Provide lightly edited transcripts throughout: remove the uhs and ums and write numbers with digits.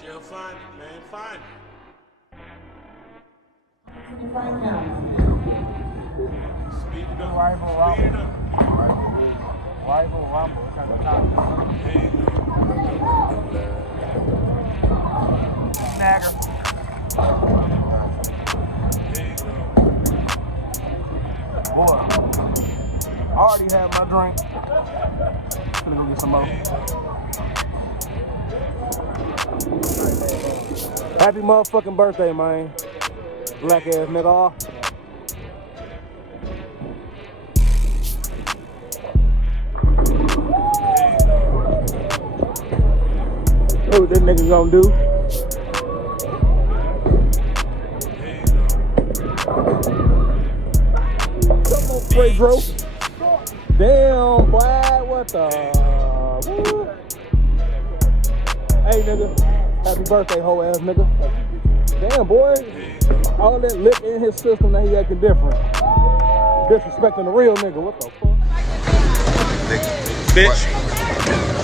She'll find it, man. Find it. Speed it up. Rival Speed it Rumble. up. Rival Rumble. There you go. Nagger. There you go. Boy, I already had my drink. Gonna go get some more. Happy motherfucking birthday, man. Black ass nigga. What this nigga gonna do? Come on, Fred, bro. Damn, boy, what the? Woo. Hey, nigga. Happy birthday, hoe ass nigga. Damn, boy. All that lick in his system, now he acting different. Disrespecting the real nigga. What the fuck? Bitch.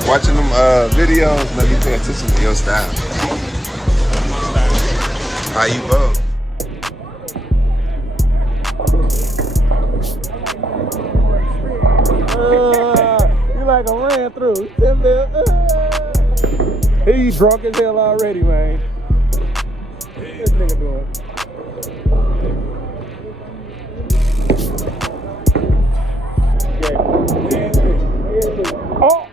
Watching them videos, let me pay attention to your style. How you vote? You like a ran through. He drunk as hell already, man. What's this nigga doing? Oh!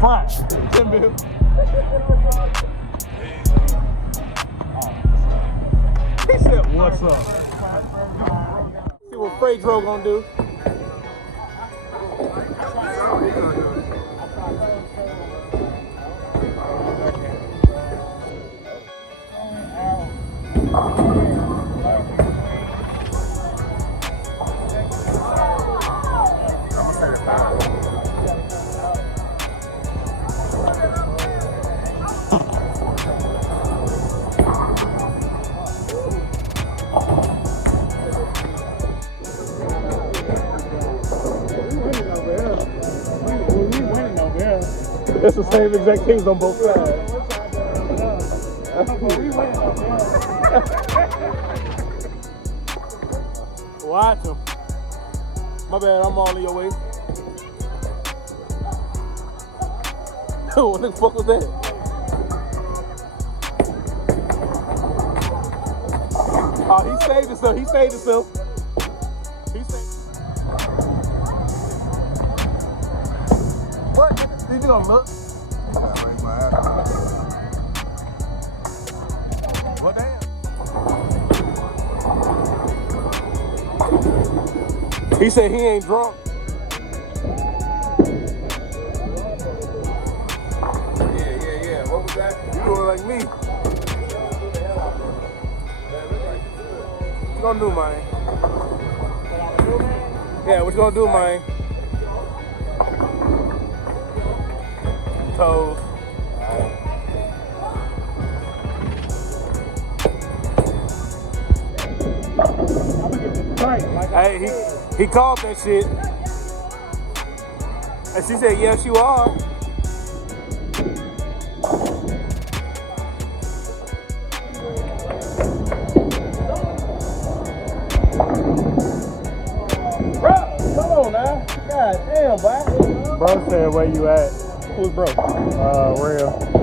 Fine. 10 mil. He said, what's up? See what Fredro gonna do. It's the same exact teams on both sides. Watch him. My bad, I'm all in your way. What the fuck was that? Oh, he saved himself. He saved himself. He saved. What? You gonna look? What damn? He said he ain't drunk. Yeah. What was that? You doing like me? What you gonna do, man? Yeah, what you gonna do, man? Toes. Hey, he called that shit. And she said, yes, you are. Bro, come on now. God damn, boy. Bro said, where you at? Who's bro? Real.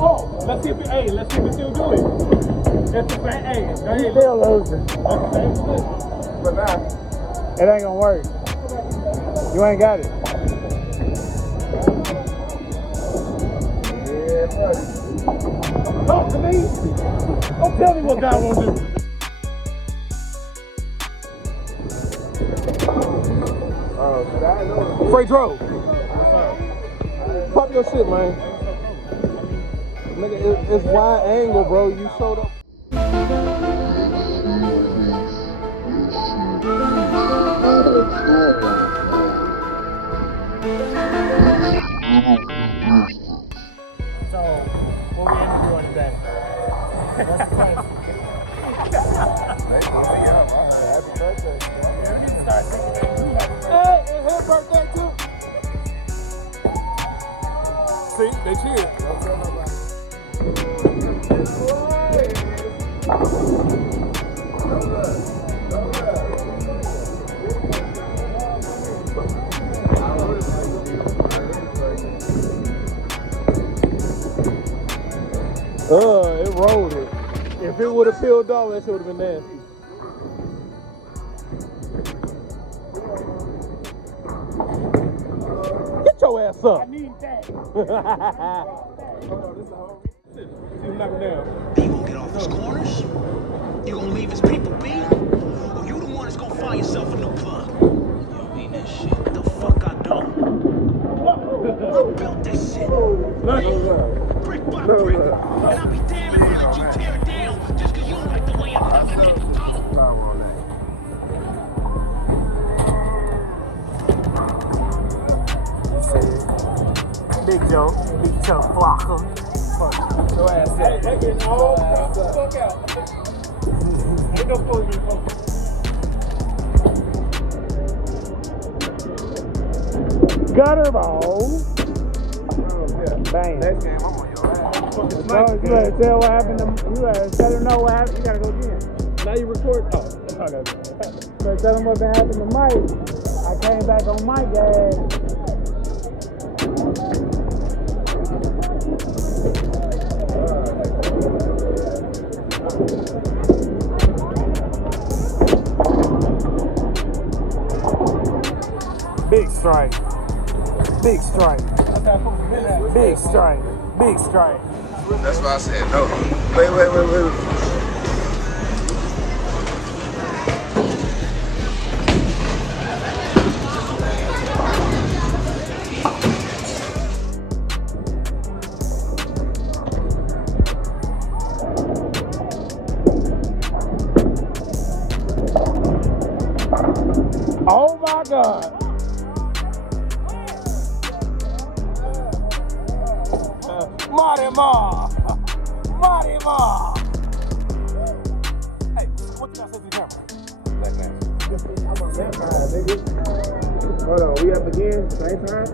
Oh, let's see if we still do it. That's the same. Hey, go ahead. Still losing. But now, it ain't gonna work. You ain't got it. Yeah, buddy. Talk to me. Don't tell me what God won't do. Fredro. Pop your shit, man. Nigga, it's wide angle, bro. You showed up. So, what we interviewing today? What's the question? Happy birthday. Yeah, we need to start thinking that you happy birthday too. See, they cheer. Don't tell nobody. It rolled it. If it would have peeled off, that shit would have been nasty. Get your ass up. I need that. You knock him down. You gonna get off his corners? You gonna leave his people be? Or you the one that's gonna find yourself a new plug? You don't mean that shit. The fuck I don't. I built this shit. Brick by brick. And I'll be damned if I let you tear it down just cause you don't like the way another nigga talk. Big Joe, Big Chuck Blocker. Fuck your ass out. They getting all the fuck out. Ain't no fucking fuck. Gutter ball. Bang. Next game, I'm on your ass. You better tell what happened. You better tell them know what happened. You gotta go again. Now you record. Oh, okay. Better tell them what happened to Mike. I came back on Mike's ass. Big strike. Big strike. Big strike. Big strike. That's why I said no. Wait. Oh my God. Marty Ma. Hey, what you got to say to the camera? Black man. I'm a left eye, nigga. Hold on, we up again, same time?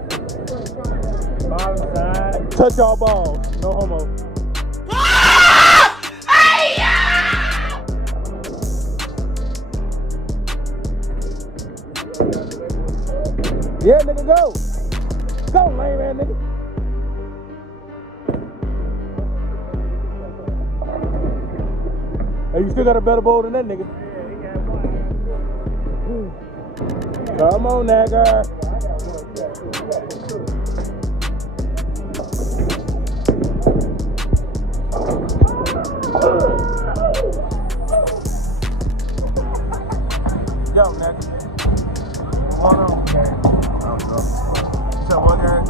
Bottom side. Touch all balls, no homo. Yeah, nigga, go. Go, lame man, nigga. Hey, you still got a better bowl than that nigga. Yeah, he got one. Come on, nigga. Yo, nigga. Hold on, man. I'm drunk as fuck. So what, gang?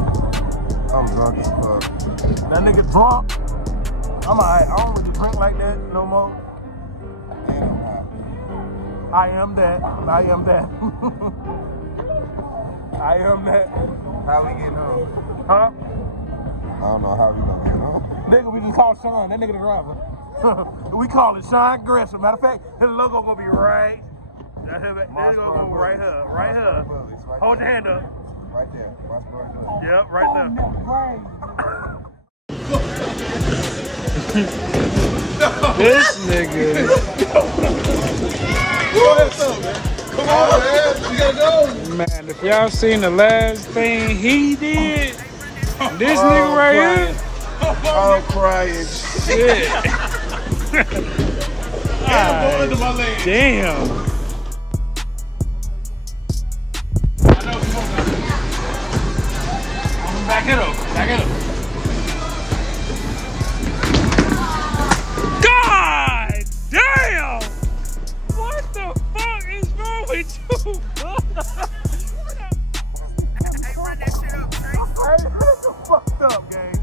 I'm drunk as fuck. That nigga drunk. I'm alright. I don't really drink like that no more. And I'm high. I am that. I am that. I am that. How we getting home? Huh? I don't know how we gonna get home. Nigga, we just call Sean. That nigga the driver. We call it Sean Gresham. Matter of fact, his logo gonna be right. That nigga gonna go right here. Right here. Hold your hand up. Right there. Yep, right there. This nigga. Come on, man. You gotta go. Man, if y'all seen the last thing he did, this nigga right here. I'm crying. Shit. Damn. Back it up. Back it up. God damn! What the fuck is wrong with you? Hey, run that shit up, Trey. Hey, this is fucked up, gang.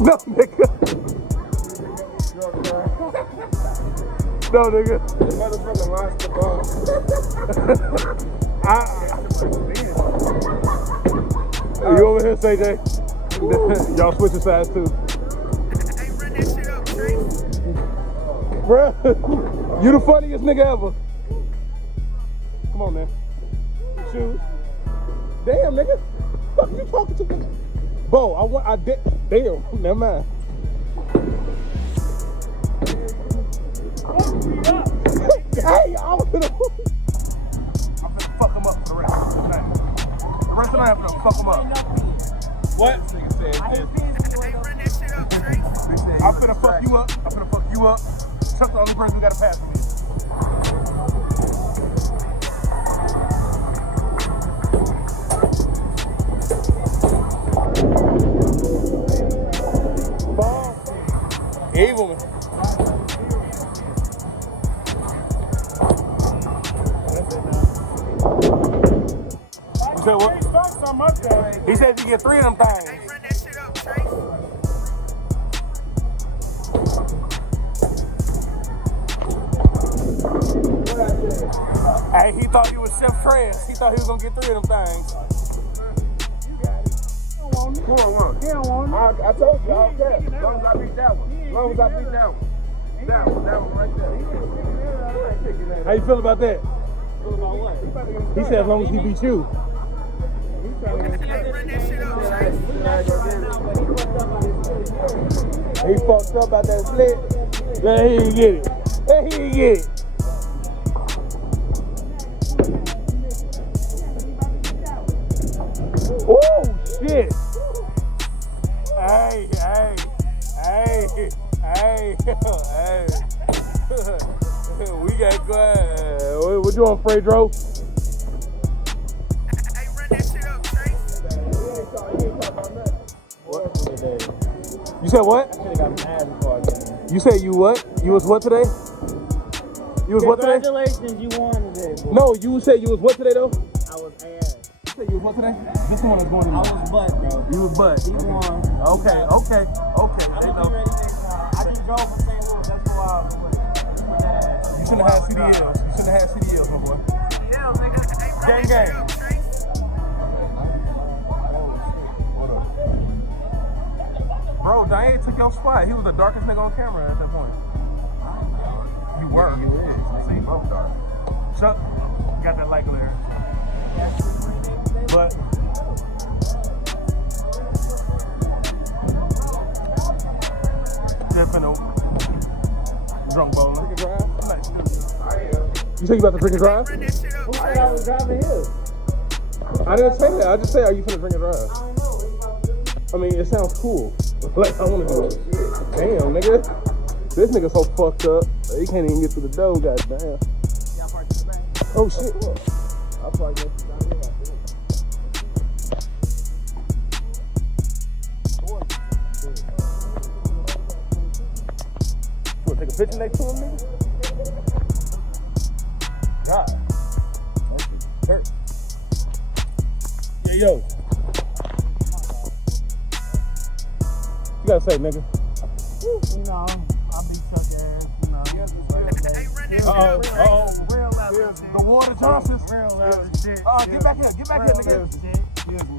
No, nigga. No, nigga. The motherfucker lost the ball. You over here, CJ? Y'all switching sides too. Hey, run that shit up, Trey. Bruh, you the funniest nigga ever. Come on, man. Shoes. Damn, nigga. Fuck you talking to? Bo, I did. Damn, never mind. Hey, I was gonna. I'm gonna fuck him up for the rest of the night. The rest of the night, I'm gonna fuck him up. What? This nigga said. Hey, run that shit up, Trey. I'm finna fuck you up. I'm finna fuck you up. Chuck's the only person who got a pass for me. Ball. Evil man. You said what? He said you get 3 of them things. Hey, run that shit up, Trey. Hey, he thought he was Chef Trez. He thought he was gonna get 3 of them things. Who I want? He don't want it. I told you, I don't care. As long as I beat that one. As long as I beat that one. That one right there. How you feel about that? He said as long as he beat you. Hey, run that shit up, Trey. He fucked up about that slit. Yeah, he didn't get it. Yeah, he didn't get it. Oh shit! Hey, hey, hey, hey, hey. We got quiet. What you on, Fredro? Hey, run that shit up, Trey. You said what? You said you what? You was what today? You was what today? Congratulations, you won today, boy. No, you said you was what today though? I was ass. You said you was what today? This one is going in. I was butt, bro. You was butt. You won. Okay. I'm gonna be ready next time. I just drove from St. Louis. That's 4 hours away. You shouldn't have had CDLs. You shouldn't have had CDLs, my boy. Yeah, nigga. Hey, run Gang, that gang. shit up, Trey. Bro, Diane took your spot. He was the darkest nigga on camera at that point. You were. You is. See, Both dark. Chuck got that light glare. But just finna drunk bowling. You say you about to drink and drive? Run that shit up, Trey. I was driving here. I didn't say that. I just said, are you finna drink and drive? I don't know. I mean, it sounds cool. Like, I wanna do it. Damn, nigga. This nigga so fucked up. He can't even get through the door, goddamn. Y'all parked in the back? Oh, shit. I probably get you down here. You wanna take a picture next to him, nigga? God. Hurt. Yeah, yo. You gotta say, nigga. You know, I be Chuck ass, you know. Hey, run that shit up, Trey. Real loud shit. The Water Johnsons. Real loud shit. Get back here, nigga. Excuse me.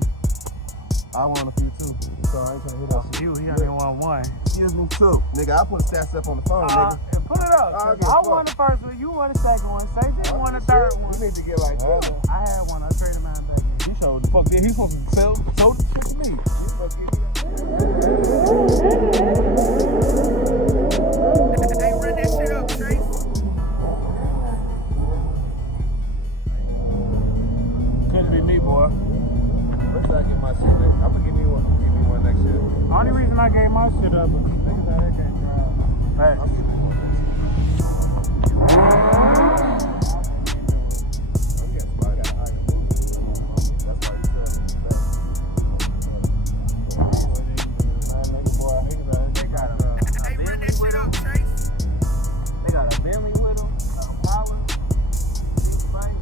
I won a few too. So I ain't trying to hit that shit. He only won 1. Excuse me too. Nigga, I put stats up on the phone, nigga. Put it up. I'll I get fucked. won the first one, you won the second one. Say you won the third one. We need to get like that. I had one. I traded mine back in. He showed the fuck. He's supposed to sell the shit to me. Hey, run that shit up, Trey. Couldn't be me, boy. Wait till I get my shit back. I'm gonna give me one. Give me one next year. Only reason I gave my shit up was niggas out here can't drive. Hey. I'm getting one next year. I'm getting somebody got a higher boost. That's why you said that. Hey, run that shit up, Trey. They got a Bentley with them, Impala, big bike.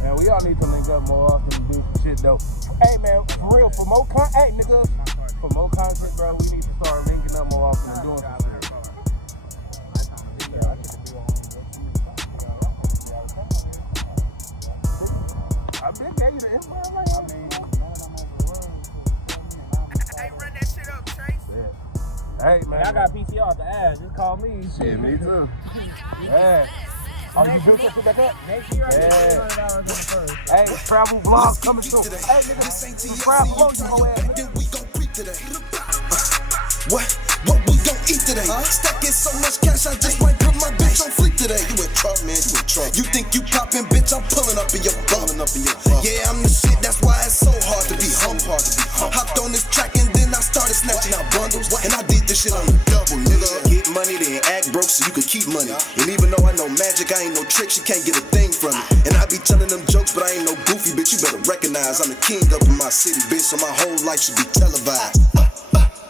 Man, we all need to link up more often and do some shit though. Hey man, for real, for more content, bro, we need to start linking up more often and doing some shit. gave you the info? I mean, Hey, run that shit up, Trace. Hey, Man, man. I got PTO off the ass. Just call me. Shit, me too. yeah. Oh, you built that shit back up? Next year, I get Yeah. $300 on the first. Hey, travel vlog coming soon. Hey, nigga, subscribe below, you go ahead. Then we gon' preach today. What we gon' eat today? Stacking so much cash, I just might put my bitch on fleek today. You a truck, man, you a truck. You think you poppin', bitch, I'm pulling up in your bum. Yeah, I'm the shit, that's why it's so hard to be humble. Hopped on this track and then I started snatching out bundles. And I did this shit on the double, nigga. Get money, then act broke so you can keep money. And even though I know magic, I ain't no tricks, you can't get a thing from me. And I be telling them jokes, but I ain't no goofy, bitch. You better recognize I'm the king up in my city, bitch, so my whole life should be televised.